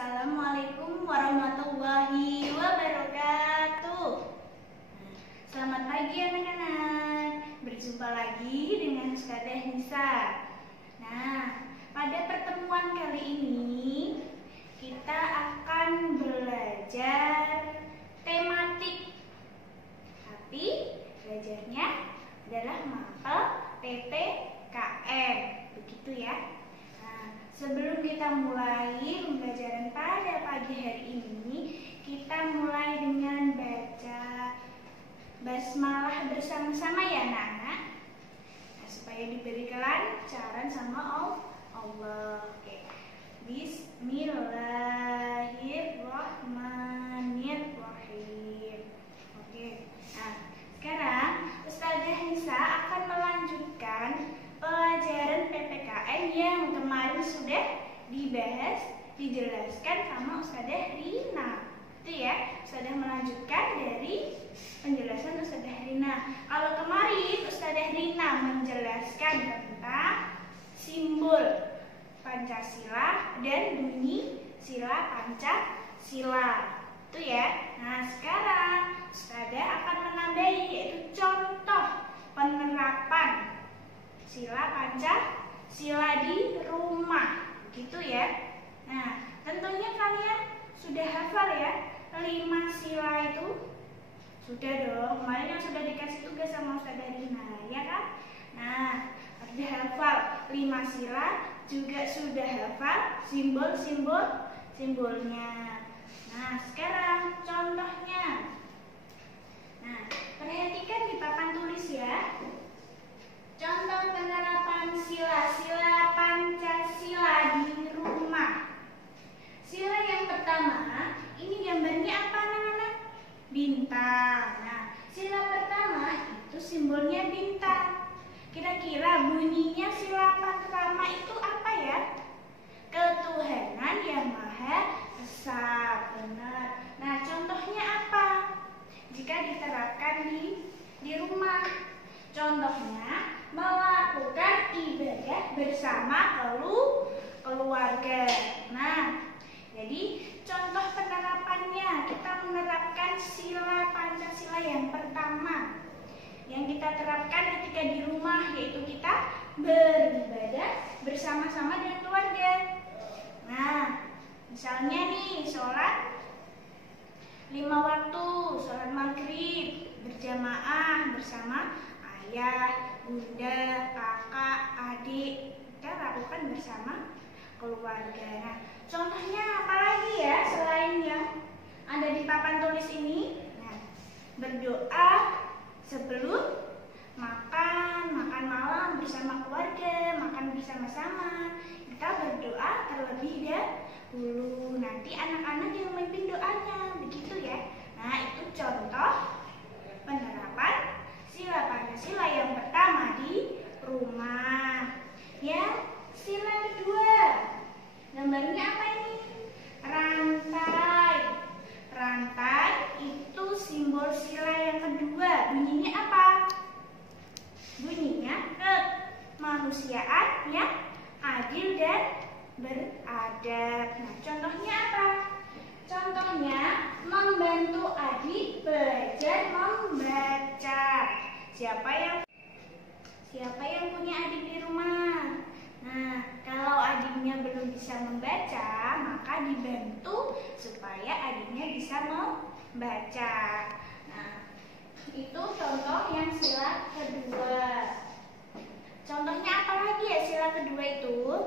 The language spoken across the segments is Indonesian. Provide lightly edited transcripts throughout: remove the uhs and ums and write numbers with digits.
Assalamualaikum warahmatullahi wabarakatuh. Selamat pagi anak-anak. Berjumpa lagi dengan Ustazah Nisa. Nah, pada pertemuan kali ini kita akan belajar tematik. Tapi belajarnya adalah mapel PPKN. Begitu ya. Sebelum kita mulai pembelajaran pada pagi hari ini, kita mulai dengan baca basmalah bersama-sama ya anak-anak. Supaya diberi kelancaran sama Allah. Oke. Bismillahirrahmanirrahim. Oke. Nah, sekarang Ustazah Nisa akan melanjutkan pelajaran PPKN yang kemarin sudah dijelaskan sama Ustazah Rina. Itu ya, Ustazah melanjutkan dari penjelasan Ustazah Rina. Kalau kemarin Ustazah Rina menjelaskan tentang simbol Pancasila dan bunyi sila Pancasila. Itu ya. Nah, sekarang Ustazah akan menambahi yaitu contoh penerapan sila Pancasila di rumah, gitu ya. Nah, tentunya kalian sudah hafal ya 5 sila itu? Sudah dong, kemarin yang sudah dikasih tugas sama Ustazah Rina, ya kan? Nah, sudah hafal 5 sila, juga sudah hafal simbolnya. Nah, sekarang contohnya. Nah, perhatikan di papan tulis ya. Contoh penerapan sila-sila Pancasila di rumah. Sila yang pertama, ini gambarnya apa anak-anak? Bintang. Nah, sila pertama itu simbolnya bintang. Kira-kira bunyinya sila pertama itu apa ya? Ketuhanan yang Maha Esa. Benar. Nah, contohnya apa? Jika diterapkan di rumah. Contohnya melakukan ibadah bersama keluarga. Nah, jadi contoh penerapannya kita menerapkan sila Pancasila yang pertama yang kita terapkan ketika di rumah, yaitu kita beribadah bersama-sama dengan keluarga. Nah, misalnya nih sholat 5 waktu, sholat maghrib berjamaah bersama ayah, bunda, kakak, adik, kita lakukan bersama keluarga. Nah, contohnya apa lagi ya selain yang ada di papan tulis ini? Nah, berdoa sebelum makan malam bersama keluarga, makan bersama-sama. Kita berdoa terlebih dahulu. Nanti anak-anak yang memimpin doanya, begitu ya. Nah, itu contoh penerapan sila Pancasila yang pertama di rumah. Ya, sila kedua. Gambarnya apa ini? Rantai. Rantai itu simbol sila yang kedua. Bunyinya apa? Bunyinya kemanusiaan yang adil dan beradab. Nah, contohnya apa? Contohnya membantu adik belajar membaca. Siapa yang punya adik di rumah? Nah, kalau adiknya belum bisa membaca, maka dibantu supaya adiknya bisa membaca. Nah, itu contoh yang sila kedua. Contohnya apa lagi ya sila kedua itu?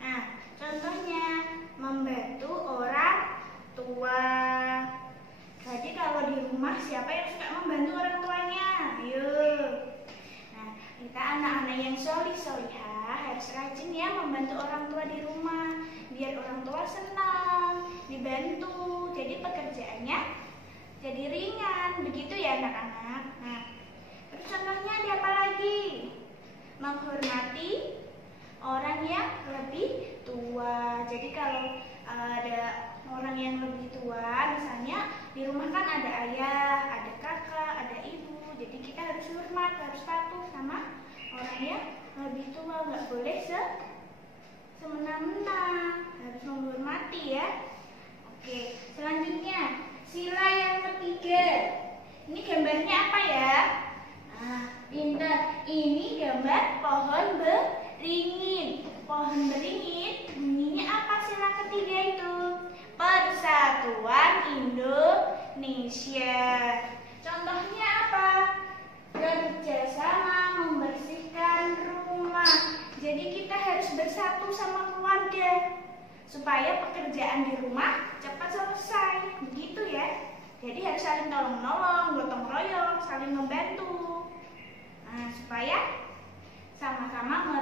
Nah, contohnya membantu orang tua. Jadi kalau di rumah siapa yang suka membantu orang tuanya? Ayo. Nah, kita anak-anak yang solihah harus rajin ya membantu orang tua di rumah, biar orang tua senang dibantu. Jadi pekerjaannya jadi ringan, begitu ya anak-anak. Nah, terus contohnya ada apa lagi? Menghormati orang yang lebih tua. Jadi kalau ada orang yang lebih tua, misalnya di rumah kan ada ayah, ada kakak, ada ibu. Jadi kita harus hormat, harus patuh sama orang yang lebih tua. Nggak boleh semena-mena, harus menghormati ya. Indonesia. Contohnya apa? Kerjasama membersihkan rumah. Jadi kita harus bersatu sama keluarga supaya pekerjaan di rumah cepat selesai. Begitu ya. Jadi harus saling tolong-menolong, gotong royong, saling membantu. Nah, supaya sama-sama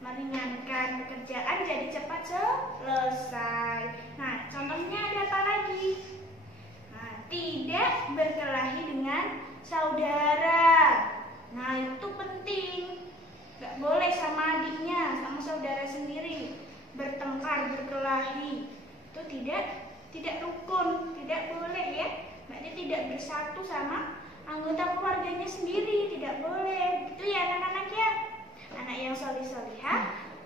meringankan pekerjaan jadi cepat selesai. Nah, contohnya ada apa lagi? Nah, tidak berkelahi dengan saudara. Nah, itu penting. Gak boleh sama adiknya, sama saudara sendiri bertengkar, berkelahi. Itu tidak rukun, tidak boleh ya. Berarti tidak bersatu sama anggota keluarganya sendiri, tidak boleh. Gitu ya anak-anak ya. Anak yang solih-solihah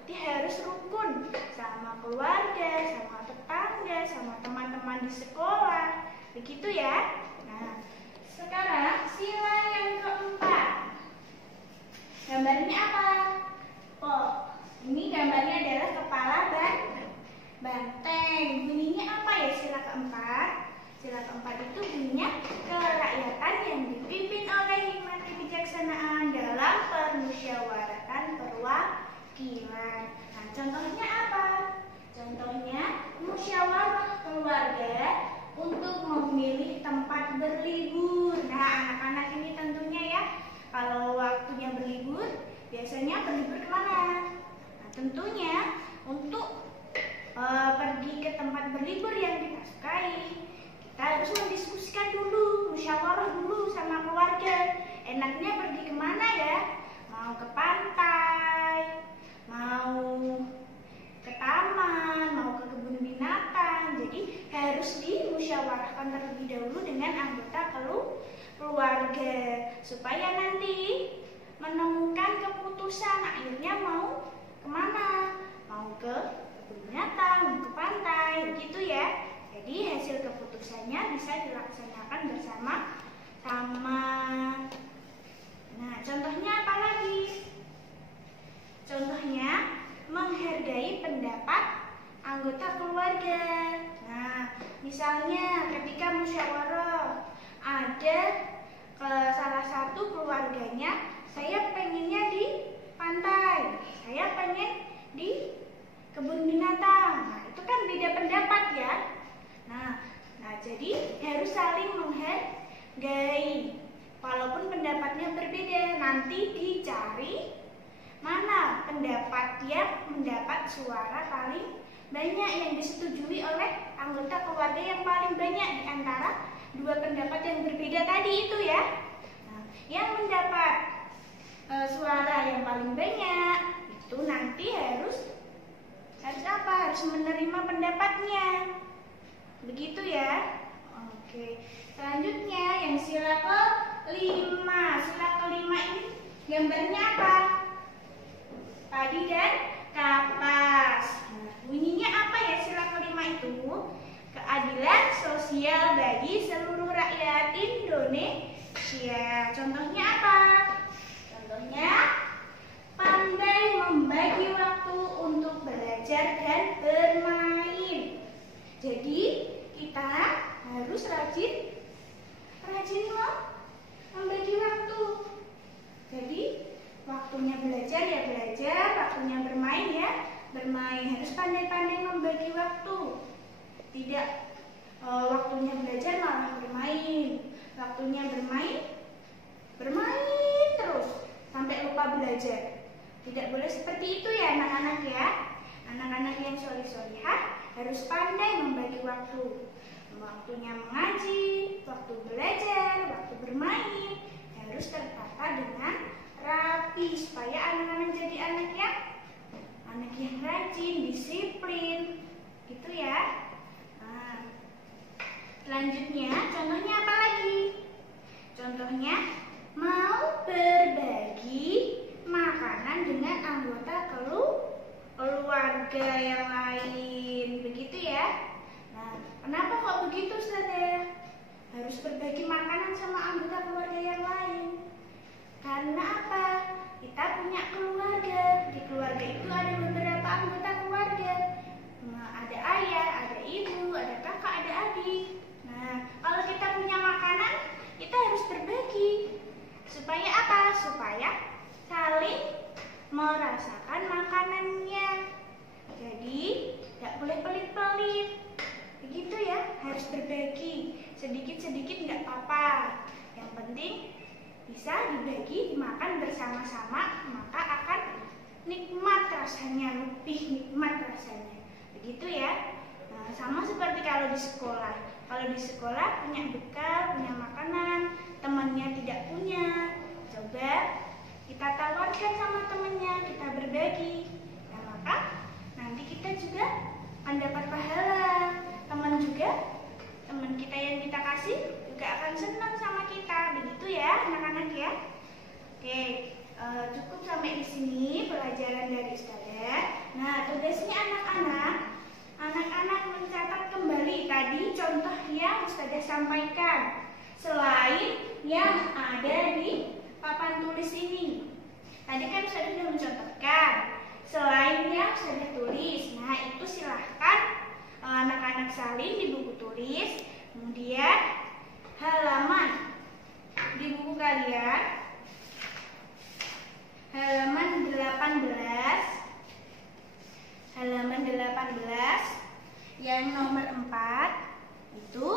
dia harus rukun sama keluarga, sama tetangga, sama teman-teman di sekolah. Begitu ya. Nah, sekarang sila yang keempat. Gambarnya apa? Oh, ini gambarnya adalah kepala banteng. Bunyinya apa ya sila keempat? Sila keempat itu bunyinya kerakyatan yang dipimpin oleh hikmat kebijaksanaan dalam permusyawaratan perwakilan. Nah, contohnya apa? Contohnya musyawarah keluarga untuk memilih tempat berlibur. Nah, anak-anak ini tentunya ya, kalau waktunya berlibur, biasanya berlibur kemana? Nah, tentunya untuk pergi ke tempat berlibur yang kita sukai, kita harus mendiskusikan dulu, musyawarah dulu sama keluarga. Enaknya pergi kemana ya? Mau ke pantai, mau ke taman, mau ke kebun binatang. Jadi harus dimusyawarahkan terlebih dahulu dengan anggota keluarga supaya nanti menemukan keputusan akhirnya mau kemana, mau ke kebun binatang, mau ke pantai, begitu ya. Jadi hasil keputusannya bisa dilaksanakan bersama-sama. Nah, contohnya apa lagi? Contohnya menghargai pendapat anggota keluarga. Nah, misalnya ketika musyawarah ada salah satu keluarganya, saya pengennya di pantai, saya pengen di kebun binatang. Nah, itu kan beda pendapat ya. Nah, jadi harus saling menghargai. Walaupun pendapatnya berbeda, nanti dicari mana pendapat yang mendapat suara paling banyak yang disetujui oleh anggota keluarga yang paling banyak di antara dua pendapat yang berbeda tadi itu ya. Nah, yang mendapat suara yang paling banyak itu nanti harus apa? Harus menerima pendapatnya. Begitu ya. Oke. Selanjutnya yang sila kelima. Sila kelima ini gambarnya apa? Padi dan kapas. Nah, bunyinya apa ya sila kelima itu? Keadilan sosial bagi seluruh rakyat Indonesia. Contohnya apa? Contohnya pandai membagi waktu untuk belajar dan bermain. Jadi kita harus rajin membagi waktu. Jadi waktunya belajar ya belajar, waktunya bermain ya bermain. Harus pandai-pandai membagi waktu. Tidak waktunya belajar malah bermain, waktunya bermain terus sampai lupa belajar. Tidak boleh seperti itu ya anak-anak ya. Anak-anak yang solih-solihah harus pandai membagi waktu. Waktunya mengaji, waktu belajar, waktu bermain harus tertata dengan rapi supaya anak-anak jadi anak yang rajin, disiplin, gitu ya. Nah, selanjutnya contohnya apa lagi? Contohnya mau berbagi makanan dengan anggota keluarga yang lain, begitu ya. Nah, kenapa kok begitu, Saudara? Harus berbagi makanan sama anggota keluarga yang lain. Karena apa? Kita punya keluarga. Di keluarga itu ada beberapa anggota keluarga. Nah, ada ayah, ada ibu, ada kakak, ada adik. Nah, kalau kita harus berbagi. Sedikit-sedikit nggak apa-apa. Yang penting bisa dibagi, dimakan bersama-sama, maka akan nikmat rasanya, lebih nikmat rasanya. Begitu ya. Nah, sama seperti kalau di sekolah. Kalau di sekolah punya bekal, punya makanan, temannya tidak punya. Coba kita tawarkan sama temannya, kita berbagi. Nah, maka nanti kita juga akan dapat pahala. Teman kita yang kita kasih juga akan senang sama kita. Begitu ya anak-anak ya. Oke, cukup sampai di sini pelajaran dari Ustazah. Nah, tugasnya anak-anak mencatat kembali tadi contoh yang Ustazah sampaikan. Selain yang ada di papan tulis ini. Tadi kan Ustazah sudah mencontohkan. Selain yang Ustazah tulis. Nah, itu silahkan anak-anak salin di buku tulis. Kemudian halaman di buku kalian. Halaman 18. Halaman 18 yang nomor 4 itu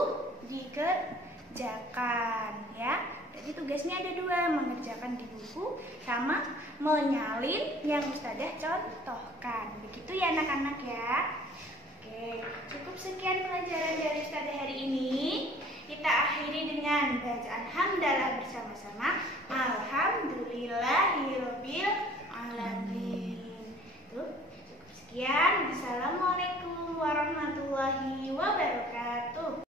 dikerjakan ya. Jadi tugasnya ada 2, mengerjakan di buku sama menyalin yang Ustazah contohkan. Begitu ya anak-anak ya. Oke, cukup sekian pelajaran dari Ustazah hari ini. Kita akhiri dengan bacaan hamdalah bersama-sama. Alhamdulillahirabbil alamin. Tuh, cukup sekian.